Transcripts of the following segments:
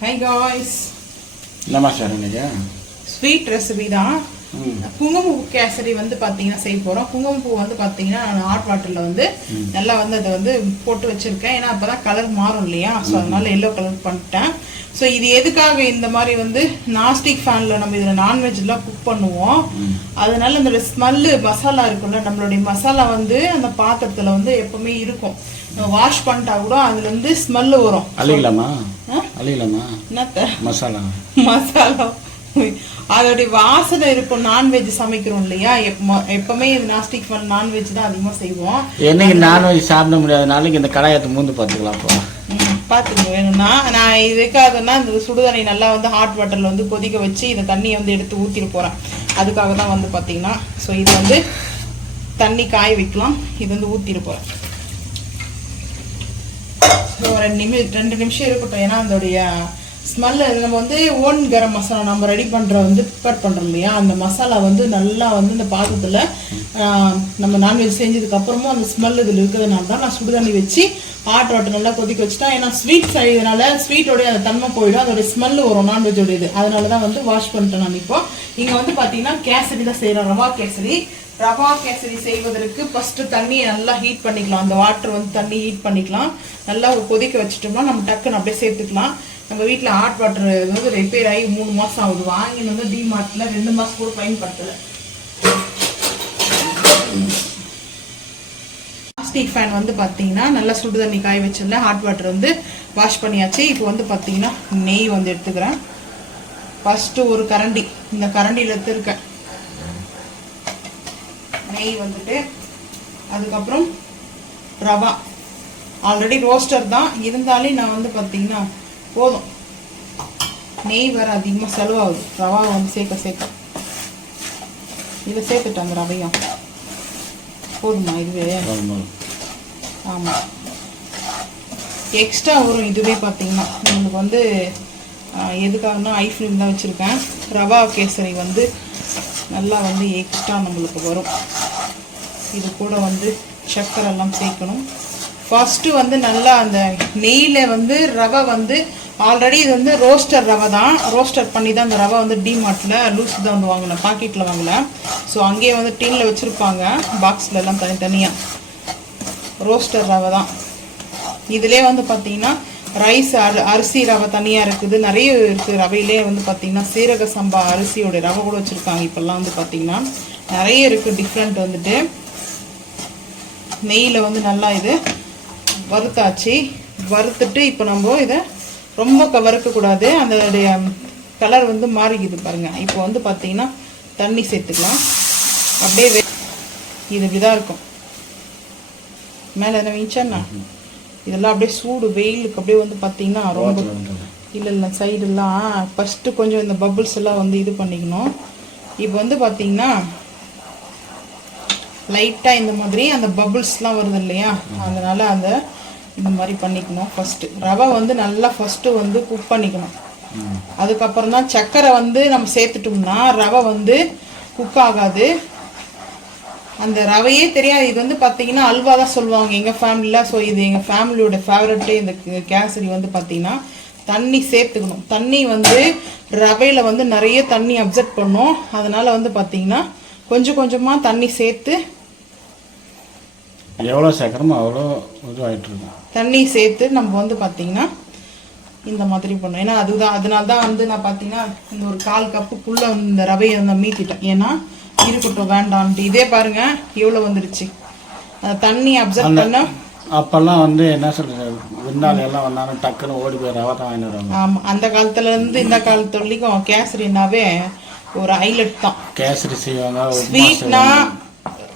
Hi guys. என்னமா sir sweet recipe தான். குங்குமப்பூ கேசரி வந்து பார்த்தீங்கன்னா செய்ய போகிறோம். குங்குமப்பூ வந்து பார்த்தீங்கன்னா நான் ஹாட் வாட்டரில் வந்து நல்லா வந்து அதை வந்து போட்டு வச்சுருக்கேன். ஏன்னா அப்போ தான் கலர் மாறும் இல்லையா, ஸோ அதனால எல்லோ கலர் பண்ணிட்டேன். ஸோ இது எதுக்காக இந்த மாதிரி வந்து நான்ஸ்டிக் ஃபேனில் நம்ம இதில் நான்வெஜ்லாம் குக் பண்ணுவோம். அதனால இந்த ஸ்மெல்லு மசாலா இருக்குல்ல, நம்மளுடைய மசாலா வந்து அந்த பாத்திரத்தில் வந்து எப்பவுமே இருக்கும். வாஷ் பண்ணிட்டா கூட அதுல இருந்து ஸ்மெல் வரும். அழிக்கலாமா என்னத்த மசாலா அதோடைய வாசனை இருக்கும். நான்வெஜ் சமைக்கிறோம் இல்லையா, எப்பவுமே இது நாஸ்டிக் ஃபன் நான்வெஜ் தான் அதிகமா செய்வோம். என்னைக்கு நான்வெஜ் சாப்பிட முடியாத நாளைக்கு இந்த கடாயத்தை மூந்து பார்த்துக்கலாம். பார்த்துக்க வேணும்னா நான் இதுக்காகனா இந்த சுடுதண்ணி நல்லா வந்து ஹாட் வாட்டர்ல வந்து கொதிக்க வச்சு இந்த தண்ணியை வந்து எடுத்து ஊற்றிட்டு போறேன். அதுக்காக தான் வந்து பார்த்தீங்கன்னா ஸோ இது வந்து தண்ணி காய வைக்கலாம். இது வந்து ஊற்றிட்டு போறேன். ஸோ 2 நிமிஷம் இருக்கட்டும். ஏன்னா அதோடைய ஸ்மெல்லு நம்ம வந்து ஓன் கரம் மசாலா நம்ம ரெடி பண்ணுற வந்து ப்ரிப்பேர் பண்ணுறோம் இல்லையா, அந்த மசாலா வந்து நல்லா வந்து இந்த பாத்திரத்தில் நம்ம நான்வெஜ் செஞ்சதுக்கப்புறமும் அந்த ஸ்மெல் இதில் இருக்கிறதுனால தான் நான் சுடுதண்ணி வச்சு ஹாட் வாட்டர் நல்லா கொதிக்க வச்சுட்டேன். ஏன்னா ஸ்வீட் செய்யறதுனால ஸ்வீட்டோடைய அந்த தன்மை போயிடும், அதோடைய ஸ்மெல்லு வரும் நான்வெஜ்ஜோடைய இது. அதனால தான் வந்து வாஷ் பண்ணிட்டேன் நான். இப்போ இங்கே வந்து பார்த்தீங்கன்னா கேசரி தான் செய்கிறோம், ரவா கேசரி. ரவா கேசரி செய்வதற்கு ஃபர்ஸ்ட் தண்ணியை நல்லா ஹீட் பண்ணிக்கலாம். அந்த வாட்டர் வந்து தண்ணி ஹீட் பண்ணிக்கலாம். நல்லா கொதிக்க வச்சுட்டோம்னா நம்ம டக்குன்னு அப்படியே சேர்த்துக்கலாம். நம்ம வீட்டில் ஹாட் வாட்டர் வந்து ரிப்பேர் ஆகி 3 மாதம் ஆகுது. வாங்கினு வந்து டிமார்ட்ல 2 மாதம் கூட பயன்படுத்தலை. நான்ஸ்டிக் ஃபேன் வந்து பார்த்தீங்கன்னா நல்லா சுடு தண்ணி காய வச்சிருந்தேன். ஹாட் வாட்டர் வந்து வாஷ் பண்ணியாச்சு. இப்போ வந்து பார்த்தீங்கன்னா நெய் வந்து எடுத்துக்கிறேன். ஃபர்ஸ்ட்டு ஒரு கரண்டி, இந்த கரண்டியில் எடுத்துருக்கேன் நெய் வந்துட்டு. அதுக்கப்புறம் ரவா ஆல்ரெடி ரோஸ்டர் தான் இருந்தாலே நான் வந்து பார்த்தீங்கன்னா போதும். நெய் வேறு அதிகமாக செலவாகுது ரவா வந்து சேர்க்க இதில் சேர்த்துட்டேன். அந்த ரவையும் போதுமா இதுவே? ஆமாம், எக்ஸ்ட்ரா வரும் இதுவே பார்த்தீங்கன்னா. நம்மளுக்கு வந்து எதுக்காகனா ஐ ஃப்ளேம் தான் வச்சுருக்கேன். ரவா கேசரி வந்து நல்லா வந்து எக்ஸ்ட்ரா நம்மளுக்கு வரும். இது கூட வந்து சர்க்கரை எல்லாம் சேர்க்கணும். ஃபர்ஸ்ட்டு வந்து நல்லா அந்த நெய்யில் வந்து ரவை வந்து ஆல்ரெடி இது வந்து ரோஸ்டர் ரவை தான், ரோஸ்டர் பண்ணி தான் அந்த ரவை வந்து டிமார்ட்டில் லூஸ் தான் வந்து வாங்கினேன், பாக்கெட்டில் வாங்கலை. ஸோ அங்கேயே வந்து டீனில் வச்சுருப்பாங்க பாக்ஸில் எல்லாம் தனித்தனியாக. ரோஸ்டர் ரவை தான். இதிலே வந்து பார்த்தீங்கன்னா ரைஸ் அரிசி ரவை தனியாக இருக்குது, நிறைய இருக்குது. ரவையிலே வந்து பார்த்தீங்கன்னா சீரக சம்பா அரிசியோடைய ரவை கூட வச்சுருக்காங்க. இப்போல்லாம் வந்து பார்த்தீங்கன்னா நிறைய இருக்குது டிஃப்ரெண்ட். வந்துட்டு நெய்யில் வந்து நல்லா இது வறுத்தாச்சு. வறுத்துட்டு இப்போ நம்ம இதை ரொம்ப வறுக்கக்கூடாது, அதோடைய கலர் வந்து மாறிக்குது பாருங்கள். இப்போ வந்து பார்த்தீங்கன்னா தண்ணி சேர்த்துக்கலாம். அப்படியே இது இதாக இருக்கும். மேலே என்ன வீச்சா இதெல்லாம் அப்படியே சூடு வெயிலுக்கு அப்படியே வந்து பார்த்தீங்கன்னா ரொம்ப இல்லை சைடெல்லாம் ஃபஸ்ட்டு கொஞ்சம் இந்த பபுள்ஸ் எல்லாம் வந்து இது பண்ணிக்கணும். இப்போ வந்து பார்த்தீங்கன்னா லைட்டாக இந்த மாதிரி அந்த பபுள்ஸ்லாம் வருது இல்லையா, அதனால் அந்த இந்த மாதிரி பண்ணிக்கணும். ஃபஸ்ட்டு ரவை வந்து நல்லா ஃபஸ்ட்டு வந்து குக் பண்ணிக்கணும். அதுக்கப்புறம் தான் சர்க்கரை வந்து நம்ம சேர்த்துட்டோம்னா ரவை வந்து குக் ஆகாது. அந்த ரவையே தெரியாது. இது வந்து பார்த்தீங்கன்னா அல்வா தான் சொல்லுவாங்க எங்கள் ஃபேமிலியில். ஸோ இது எங்கள் ஃபேமிலியோட ஃபேவரட்டு. இந்த கேசரி வந்து பார்த்தீங்கன்னா தண்ணி சேர்த்துக்கணும். தண்ணி வந்து ரவையில் வந்து நிறைய தண்ணி அப்சர்வ் பண்ணும். அதனால் வந்து பார்த்தீங்கன்னா கொஞ்சம் கொஞ்சமாக தண்ணி சேர்த்து எவ்வளோ சேர்க்குறோமோ அவ்வளோ இதுவாகிட்டு தண்ணி சேர்த்து நம்ம வந்து பார்த்தீங்கன்னா இந்த மாதிரி பண்ணணும். ஏன்னா அதனால தான் வந்து நான் பார்த்தீங்கன்னா இந்த ஒரு 1/4 கப்புக்குள்ளே இந்த ரவையை வந்து மீத்திட்டேன். ஏன்னா இருக்கட்டும் வேண்டான்ட்டு. இதே பாருங்க எவ்வளோ வந்துடுச்சு. தண்ணி அப்சர்வ் பண்ண அப்பெல்லாம் வந்து என்ன சொல்றது, விருந்தாளி எல்லாம் வந்தாலும் டக்குன்னு ஓடி போய் ரவை தான் வாங்கிட்டு வருவாங்க. ஆமாம், அந்த காலத்துலேருந்து இந்த காலத்து வரைக்கும் கேசரினாவே ஒரு ஹைலைட் தான். கேசரி செய்வாங்க. ஸ்வீட்னா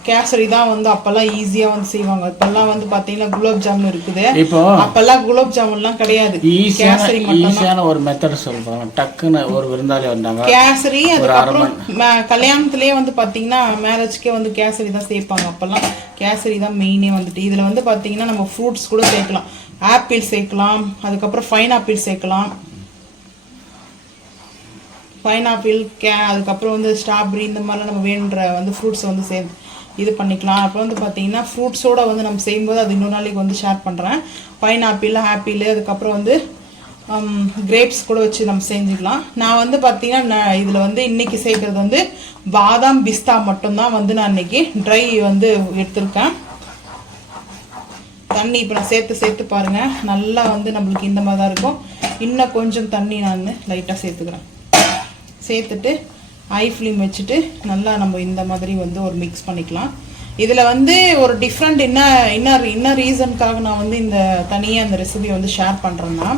கேசரி தான் வந்து அப்பெல்லாம் ஈஸியாக வந்து செய்வாங்க. இப்பெல்லாம் வந்து பார்த்தீங்கன்னா குலோப் ஜாமுன் இருக்குது. இப்போ அப்பெல்லாம் குலோப் ஜாமுன்லாம் கிடையாது, கேசரி ஈஸியான ஒரு மெத்தட் சொல்றாங்க. டக்குன்னு ஒரு விருந்தாளி வந்தாங்க கேசரி. அதுக்கப்புறம் கல்யாணத்துலேயே வந்து பார்த்தீங்கன்னா மேரேஜ்க்கே வந்து கேசரி தான் சேர்ப்பாங்க. அப்பெல்லாம் கேசரி தான் மெயினே வந்துட்டு. இதில் வந்து பார்த்தீங்கன்னா நம்ம ஃப்ரூட்ஸ் கூட சேர்க்கலாம். ஆப்பிள் சேர்க்கலாம், அதுக்கப்புறம் பைனாப்பிள் சேர்க்கலாம். பைனாப்பிள் அதுக்கப்புறம் வந்து ஸ்ட்ராபெரி இந்த மாதிரிலாம் நம்ம வேணுன்ற வந்து ஃப்ரூட்ஸை வந்து இது பண்ணிக்கலாம். அப்புறம் வந்து பார்த்தீங்கன்னா ஃப்ரூட்ஸோடு வந்து நம்ம செய்யும்போது அது இன்னொரு நாளைக்கு வந்து ஷேர் பண்ணுறேன். பைனாப்பிள், ஆப்பிள், அதுக்கப்புறம் வந்து கிரேப்ஸ் கூட வச்சு நம்ம செஞ்சுக்கலாம். நான் வந்து பார்த்தீங்கன்னா இதில் வந்து இன்னைக்கு சேர்க்கறது வந்து பாதாம் பிஸ்தா மட்டும்தான் வந்து நான் இன்னைக்கு ட்ரை வந்து எடுத்திருக்கேன். தண்ணி இப்போ நான் சேர்த்து பாருங்கள், நல்லா வந்து நம்மளுக்கு இந்த மாதிரி தான் இருக்கும். இன்னும் கொஞ்சம் தண்ணி நான் லைட்டாக சேர்த்துக்கிறேன். சேர்த்துட்டு ஐ ஃப்ளேம் வச்சுட்டு நல்லா நம்ம இந்த மாதிரி வந்து ஒரு மிக்ஸ் பண்ணிக்கலாம். இதில் வந்து ஒரு டிஃப்ரெண்ட் என்ன ரீசனுக்காக நான் வந்து இந்த தனியாக இந்த ரெசிபியை வந்து ஷேர் பண்ணுறேன்னா,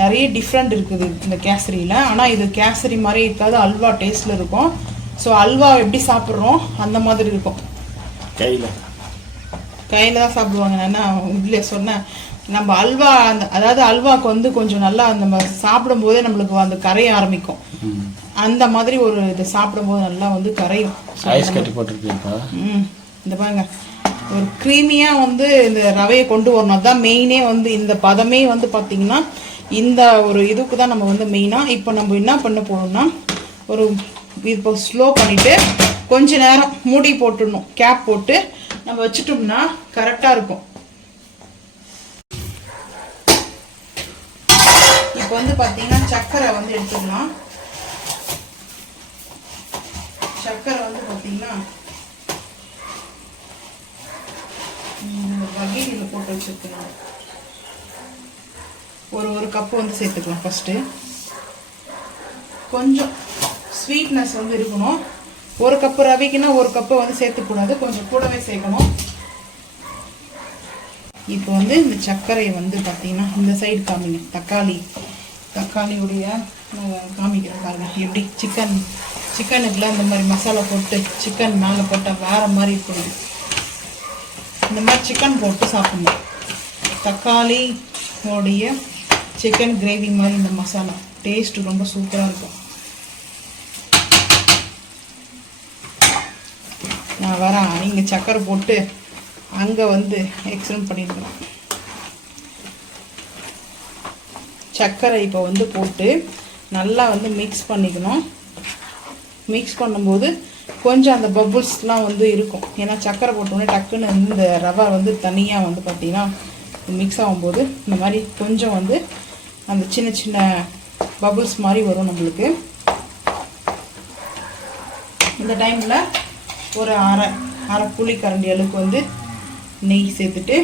நிறைய டிஃப்ரெண்ட் இருக்குது இந்த கேசரியில். ஆனால் இது கேசரி மாதிரி இருக்காது, அல்வா டேஸ்ட்டில் இருக்கும். ஸோ அல்வா எப்படி சாப்பிட்றோம் அந்த மாதிரி இருக்கும். கையில் தான் சாப்பிடுவாங்க. நான் இதில் சொன்னேன், நம்ம அல்வா அதாவது அல்வாவுக்கு வந்து கொஞ்சம் நல்லா நம்ம சாப்பிடும்போதே நம்மளுக்கு அந்த கரைய ஆரம்பிக்கும். அந்த மாதிரி ஒரு இது சாப்பிடும்போது நல்லா வந்து கரையும். ஐஸ் கட்டி போட்டுருக்கீங்களா? இந்த பாருங்க, ஒரு க்ரீமியாக வந்து இந்த ரவையை கொண்டு வரணும். அதுதான் மெயினே வந்து இந்த பதமே வந்து பார்த்தீங்கன்னா இந்த ஒரு இதுக்கு தான் நம்ம வந்து மெயினாக. இப்போ நம்ம என்ன பண்ண போகிறோம்னா, ஒரு இப்போ ஸ்லோ பண்ணிவிட்டு கொஞ்ச நேரம் மூடி போட்டுடணும். கேப் போட்டு நம்ம வச்சுட்டோம்னா கரெக்டாக இருக்கும். இப்போ வந்து பார்த்தீங்கன்னா சர்க்கரை வந்து எடுத்துக்கலாம். சர்க்கரை வந்து பார்த்தீங்கன்னா வகையில் போட்டு வச்சுருக்கலாம். ஒரு கப்பு வந்து சேர்த்துக்கலாம். ஃபஸ்ட்டு கொஞ்சம் ஸ்வீட்னஸ் வந்து இருக்கணும். ஒரு கப்பு ரவைக்குன்னா ஒரு கப்பை வந்து சேர்த்துக்கூடாது, கொஞ்சம் கூடவே சேர்க்கணும். இப்போ வந்து இந்த சர்க்கரையை வந்து பார்த்தீங்கன்னா இந்த சைடு காமிங்க. தக்காளியுடைய காமிக்கிறேன் பாருங்க. எப்படி சிக்கனுக்குலாம் இந்த மாதிரி மசாலா போட்டு சிக்கன் மேலே போட்டால் வேறு மாதிரி இருக்கணும். இந்த மாதிரி சிக்கன் போட்டு சாப்பிடணும். தக்காளியோடைய சிக்கன் கிரேவி மாதிரி இந்த மசாலா டேஸ்ட்டு ரொம்ப சூப்பராக இருக்கும். நான் வரேன், இங்கே சக்கரை போட்டு அங்கே வந்து எக்ஸ்டெண்ட் பண்ணியிருக்கலாம். சர்க்கரை இப்போ வந்து போட்டு நல்லா வந்து மிக்ஸ் பண்ணிக்கணும். மிக்ஸ் பண்ணும்போது கொஞ்சம் அந்த பபுள்ஸ்லாம் வந்து இருக்கும். ஏன்னா சர்க்கரை போட்டோடனே டக்குன்னு வந்து இந்த ரவை வந்து தனியாக வந்து பார்த்திங்கன்னா மிக்ஸ் ஆகும்போது இந்த மாதிரி கொஞ்சம் வந்து அந்த சின்ன சின்ன பபுள்ஸ் மாதிரி வரும் நம்மளுக்கு. இந்த டைமில் ஒரு அரை புளி கரண்டி அளவுக்கு வந்து நெய் சேர்த்துட்டு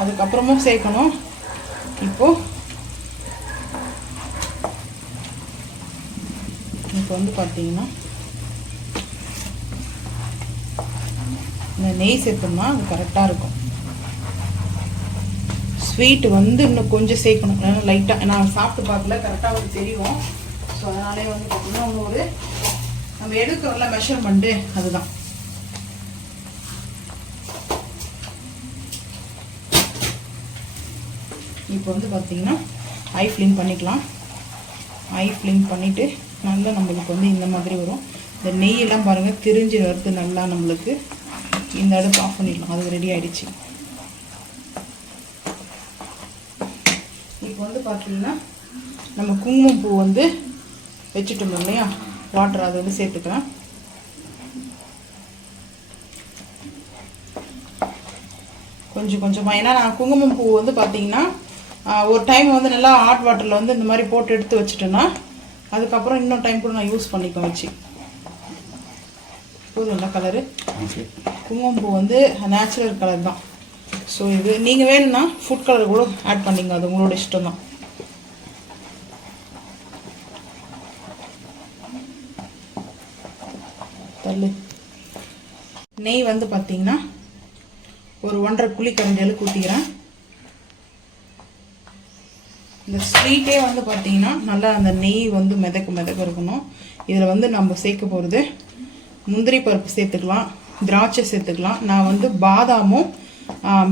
அதுக்கப்புறமும் சேர்க்கணும். இப்போ வந்து பார்த்தீங்கன்னா இந்த நெய் சேர்த்தோம்னா அது கரெக்டாக இருக்கும். ஸ்வீட் வந்து இன்னும் கொஞ்சம் சேர்க்கணும். ஏன்னா லைட்டாக நான் சாப்பிட்டு பார்க்கல, கரெக்டாக வந்து தெரியும். ஸோ அதனாலே வந்து பார்த்தீங்கன்னா இன்னொரு நம்ம எடுக்கிறோம்ல மெஷர்மெண்ட்டு அதுதான். இப்போ வந்து பார்த்தீங்கன்னா ஐ ஃப்ளேம் பண்ணிக்கலாம். ஐ ஃப்ளேம் பண்ணிவிட்டு நல்லா நம்மளுக்கு வந்து இந்த மாதிரி வரும். இந்த நெய்யெல்லாம் பாருங்கள் திரிஞ்சு வருது நல்லா நம்மளுக்கு. இந்த அடுப்பு ஆஃப் பண்ணிடலாம், அது ரெடி ஆகிடுச்சு. இப்போ வந்து பார்த்தீங்கன்னா நம்ம குங்குமப்பூ வந்து வச்சுட்டோம் இல்லையா, வாட்டர் அதை வந்து சேர்த்துக்கிறேன். கொஞ்சம் கொஞ்சமாக. ஏன்னா நான் குங்குமப்பூ வந்து பார்த்தீங்கன்னா ஒரு டைம் வந்து நல்லா ஹாட் வாட்டரில் வந்து இந்த மாதிரி போட்டு எடுத்து வச்சுட்டேன்னா அதுக்கப்புறம் இன்னொரு டைம் கூட நான் யூஸ் பண்ணிப்பேன் வச்சு. போதும் இல்லை கலரு. குங்குமப்பூ வந்து நேச்சுரல் கலர் தான். ஸோ இது நீங்கள் வேணும்னா ஃபுட் கலர் கூட ஆட் பண்ணிங்க, அது உங்களோட இஷ்டம் தான். தள்ளு. நெய் வந்து பார்த்தீங்கன்னா ஒரு 1.5 குழி கரண்டி அளவுக்கு ஊற்றிக்கிறேன். இந்த ஸ்வீட்டே வந்து பார்த்தீங்கன்னா நல்லா அந்த நெய் வந்து மிதக்க இருக்கணும். இதில் வந்து நம்ம சேர்க்க போகிறது முந்திரி பருப்பு சேர்த்துக்கலாம், திராட்சை சேர்த்துக்கலாம். நான் வந்து பாதாமும்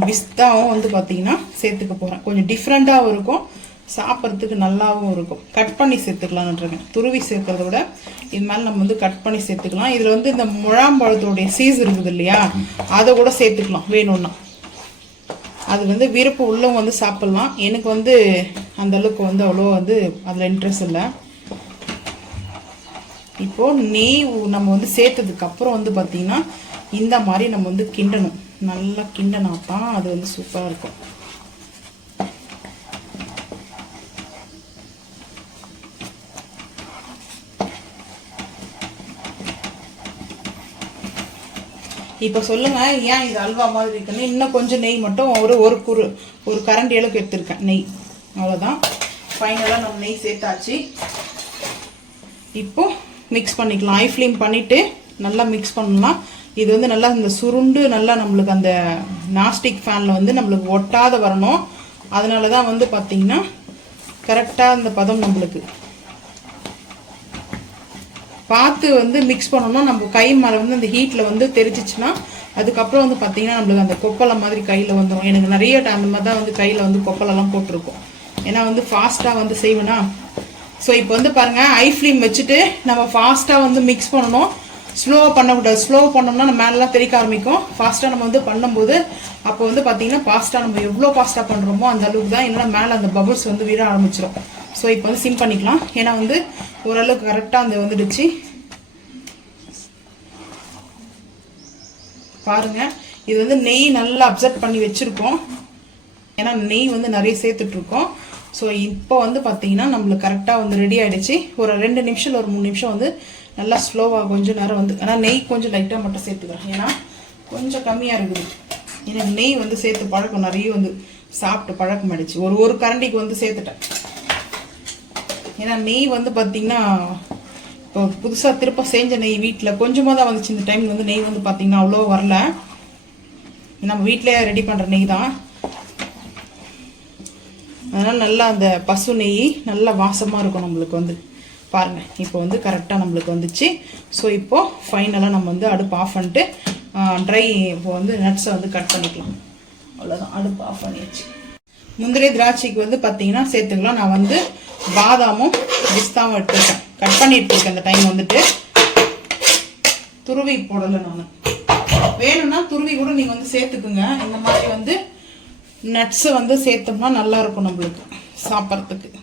பிஸ்தாவும் வந்து பார்த்தீங்கன்னா சேர்த்துக்க போகிறேன். கொஞ்சம் டிஃப்ரெண்ட்டாகவும் இருக்கும், சாப்பிட்றதுக்கு நல்லாவும் இருக்கும். கட் பண்ணி சேர்த்துக்கலான்னுருக்கேன். துருவி சேர்க்கறத விட இது மேலே நம்ம வந்து கட் பண்ணி சேர்த்துக்கலாம். இதில் வந்து இந்த முழாம்பழத்தோடைய சீஸ் இருக்குது இல்லையா, அதை கூட சேர்த்துக்கலாம் வேணும்னா. அது வந்து விருப்பு உள்ளவங்க வந்து சாப்பிட்லாம். எனக்கு வந்து அந்தளவுக்கு வந்து அவ்வளோ வந்து அதில் இன்ட்ரெஸ்ட் இல்லை. இப்போது நெய் நம்ம வந்து சேர்த்ததுக்கப்புறம் வந்து பார்த்திங்கன்னா இந்த மாதிரி நம்ம வந்து கிண்டணும். நல்லா கிண்டனா தான் அது வந்து சூப்பராக இருக்கும். இப்போ சொல்லுங்கள் ஏன் இது அல்வா மாதிரி இருக்குன்னு. இன்னும் கொஞ்சம் நெய் மட்டும் ஒரு கரண்டி அளவுக்கு எடுத்துருக்கேன் நெய். அவ்வளோதான். ஃபைனலாக நம்ம நெய் சேர்த்தாச்சு. இப்போ மிக்ஸ் பண்ணிக்கலாம். ஹை ஃப்ளேம் பண்ணிவிட்டு நல்லா மிக்ஸ் பண்ணலாம். இது வந்து நல்லா இந்த சுருண்டு நல்லா நம்மளுக்கு அந்த நாஸ்டிக் ஃபேனில் வந்து நம்மளுக்கு ஒட்டாத வரணும். அதனால தான் வந்து பார்த்திங்கன்னா கரெக்டாக அந்த பதம் நம்மளுக்கு பார்த்து வந்து மிக்ஸ் பண்ணணும். நம்ம கை மேலே வந்து அந்த ஹீட்டில் வந்து தெரிச்சிச்சுன்னா அதுக்கப்புறம் வந்து பார்த்திங்கன்னா நம்மளுக்கு அந்த கொப்பளை மாதிரி கையில் வந்துடும். எனக்கு நிறைய அந்த மாதிரி தான் வந்து கையில் வந்து கொப்பளெல்லாம் போட்டிருக்கும். ஏன்னா வந்து ஃபாஸ்ட்டாக வந்து செய்வேனா. ஸோ இப்போ வந்து பாருங்கள், ஹை ஃப்ளேம் வச்சுட்டு நம்ம ஃபாஸ்ட்டாக வந்து மிக்ஸ் பண்ணணும். ஸ்லோவாக பண்ணக்கூடாது. ஸ்லோவாக பண்ணோம்னா நம்ம மேலெலாம் தெளிக்க ஆரம்பிக்கும். ஃபாஸ்ட்டாக நம்ம வந்து பண்ணும்போது அப்போ வந்து பார்த்திங்கன்னா ஃபாஸ்ட்டாக நம்ம எவ்வளோ ஃபாஸ்ட்டாக பண்ணுறோமோ அந்த அளவுக்கு தான், இல்லைனா மேலே அந்த பபுள்ஸ் வந்து விட ஆரம்பிச்சிடும். ஸோ இப்போ வந்து சிம் பண்ணிக்கலாம். ஏன்னா வந்து ஓரளவுக்கு கரெக்டாக அந்த வந்துடுச்சு. பாருங்கள், இது வந்து நெய் நல்லா அப்சர்வ் பண்ணி வச்சுருக்கோம். ஏன்னா நெய் வந்து நிறைய சேர்த்துட்ருக்கோம். ஸோ இப்போ வந்து பார்த்திங்கன்னா நம்மளுக்கு கரெக்டாக வந்து ரெடி ஆகிடுச்சு. ஒரு 2 நிமிஷம் இல்லை ஒரு 3 நிமிஷம் வந்து நல்லா ஸ்லோவாக கொஞ்சம் நேரம் வந்து, ஆனால் நெய் கொஞ்சம் லைட்டாக மட்டும் சேர்த்துக்கிறேன். ஏன்னா கொஞ்சம் கம்மியாக இருக்குது. எனக்கு நெய் வந்து சேர்த்து பழக்கம், நிறைய வந்து சாப்பிட்டு பழக்கம் ஆகிடுச்சு. ஒரு கரண்டிக்கு வந்து சேர்த்துட்டேன். ஏன்னா நெய் வந்து பார்த்திங்கன்னா இப்போ புதுசாக திருப்ப செஞ்ச நெய் வீட்டில் கொஞ்சமாக தான் வந்துச்சு. இந்த டைம் வந்து நெய் வந்து பார்த்திங்கன்னா அவ்வளோ வரல. நம்ம வீட்டிலே ரெடி பண்ணுற நெய் தான். அதனால் நல்லா அந்த பசு நெய் நல்லா வாசமாக இருக்கும் நம்மளுக்கு வந்து. பாருங்கள், இப்போ வந்து கரெக்டாக நம்மளுக்கு வந்துச்சு. ஸோ இப்போது ஃபைனலாக நம்ம வந்து அடுப்பு ஆஃப் பண்ணிட்டு ட்ரை இப்போ வந்து நட்ஸை வந்து கட் பண்ணிக்கலாம். அவ்வளோதான், அடுப்பு ஆஃப் பண்ணியாச்சு. முந்திரி திராட்சைக்கு வந்து பார்த்திங்கன்னா சேர்த்துக்கலாம். நான் வந்து பாதாமும் பிஸ்தாவும் எடுத்துருக்கேன், கட் பண்ணிட்டு இருக்கேன். அந்த டைம் வந்துட்டு துருவி போடலை நான். வேணும்னா துருவி கூட நீங்கள் வந்து சேர்த்துக்குங்க. இந்த மாதிரி வந்து நட்ஸை வந்து சேர்த்தோம்னா நல்லாயிருக்கும் நம்மளுக்கு சாப்பிட்றதுக்கு.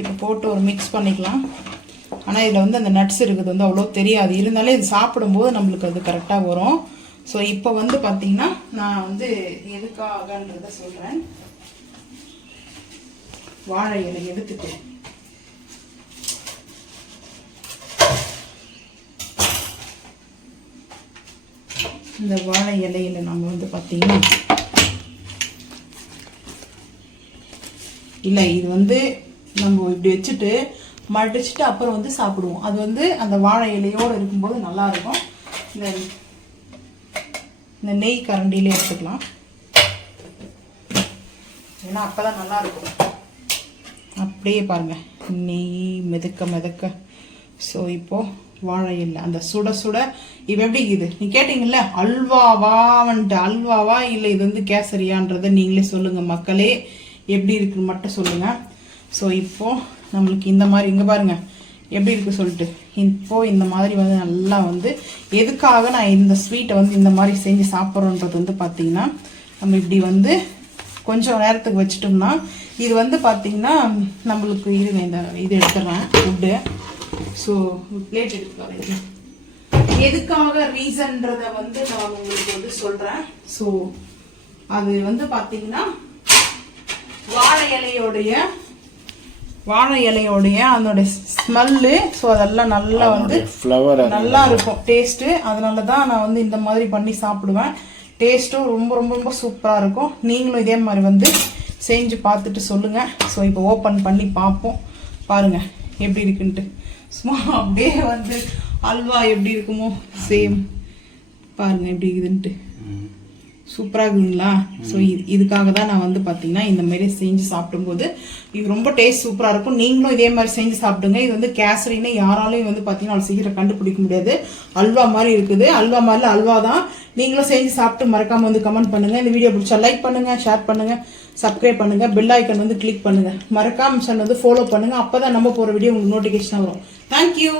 இப்போ போட்டு ஒரு மிக்ஸ் பண்ணிக்கலாம். ஆனால் இதில் வந்து அந்த நட்ஸ் இருக்குது வந்து அவ்வளோ தெரியாது. இருந்தாலும் இது சாப்பிடும்போது நம்மளுக்கு அது கரெக்டாக வரும். ஸோ இப்போ வந்து பார்த்திங்கன்னா நான் வந்து எதுக்காகன்றத சொல்கிறேன். வாழை இலை எடுத்துட்டு இந்த வாழை இலையில் நம்ம வந்து பார்த்திங்கன்னா இல்லை, இது வந்து நம்ம இப்படி வச்சுட்டு மடிச்சுட்டு அப்புறம் வந்து சாப்பிடுவோம். அது வந்து அந்த வாழை இலையோடு இருக்கும்போது நல்லாயிருக்கும். இந்த நெய் கரண்டியிலே எடுத்துக்கலாம். ஏன்னா அப்போ தான் நல்லாயிருக்கும். அப்படியே பாருங்கள், நெய் மிதக்க மிதக்க. ஸோ இப்போது வாழை இலை அந்த சுட சுட இப்போ எப்படி இது நீ கேட்டிங்கல்ல, அல்வாவான்ட்டு. அல்வாவா இல்லை இது வந்து கேசரியான்றதை நீங்களே சொல்லுங்கள் மக்களே. எப்படி இருக்குன்னு மட்டும் சொல்லுங்கள். ஸோ இப்போது நம்மளுக்கு இந்த மாதிரி இங்கே பாருங்கள் எப்படி இருக்குது சொல்லிட்டு. இப்போது இந்த மாதிரி வந்து நல்லா வந்து எதுக்காக நான் இந்த ஸ்வீட்டை வந்து இந்த மாதிரி செஞ்சு சாப்பிட்றோன்றது வந்து பார்த்திங்கன்னா, நம்ம இப்படி வந்து கொஞ்சம் நேரத்துக்கு வச்சிட்டோம்னா இது வந்து பார்த்திங்கன்னா நம்மளுக்கு இருங்க, இந்த இது எடுத்துடுறேன் ஃபுட்டு. ஸோ பிளேட் எடுத்துக்காது எதுக்காக ரீசன்றதை வந்து நான் உங்களுக்கு வந்து சொல்கிறேன். ஸோ அது வந்து பார்த்திங்கன்னா வாழை இலையோடைய அதோடைய ஸ்மெல்லு. ஸோ அதெல்லாம் நல்லா வந்து நல்லா இருக்கும் டேஸ்ட்டு. அதனால தான் நான் வந்து இந்த மாதிரி பண்ணி சாப்பிடுவேன். டேஸ்ட்டும் ரொம்ப ரொம்ப ரொம்ப சூப்பராக இருக்கும். நீங்களும் இதே மாதிரி வந்து செஞ்சு பார்த்துட்டு சொல்லுங்கள். ஸோ இப்போ ஓப்பன் பண்ணி பார்ப்போம். பாருங்கள் எப்படி இருக்குன்ட்டு. சும்மா அப்படியே வந்து அல்வா எப்படி இருக்குமோ சேம். பாருங்கள் எப்படி இருக்குதுன்ட்டு. சூப்பராக இருக்குங்களா? ஸோ இதுக்காக தான் நான் வந்து பார்த்தீங்கன்னா இந்த மாதிரி செஞ்சு சாப்பிடும்போது இது ரொம்ப டேஸ்ட் சூப்பராக இருக்கும். நீங்களும் இதே மாதிரி செஞ்சு சாப்பிடுங்க. இது வந்து கேசரின்னு யாராலையும் வந்து பார்த்தீங்கன்னா அவ்வளோ சீக்கிரம் கண்டுபிடிக்க முடியாது. அல்வா மாதிரி இருக்குது. அல்வா மாதிரி அல்வா தான். நீங்களும் செஞ்சு சாப்பிட்டு மறக்காமல் வந்து கமெண்ட் பண்ணுங்கள். இந்த வீடியோ பிடிச்சா லைக் பண்ணுங்கள், ஷேர் பண்ணுங்கள், சப்ஸ்கிரைப் பண்ணுங்கள், பெல் ஐக்கன் வந்து கிளிக் பண்ணுங்கள். மறக்காமல் சேனல் வந்து ஃபாலோ பண்ணுங்கள். அப்போ தான் நம்ம போகிற வீடியோ உங்களுக்கு நோட்டிஃபிகேஷனாக வரும். தேங்க்யூ.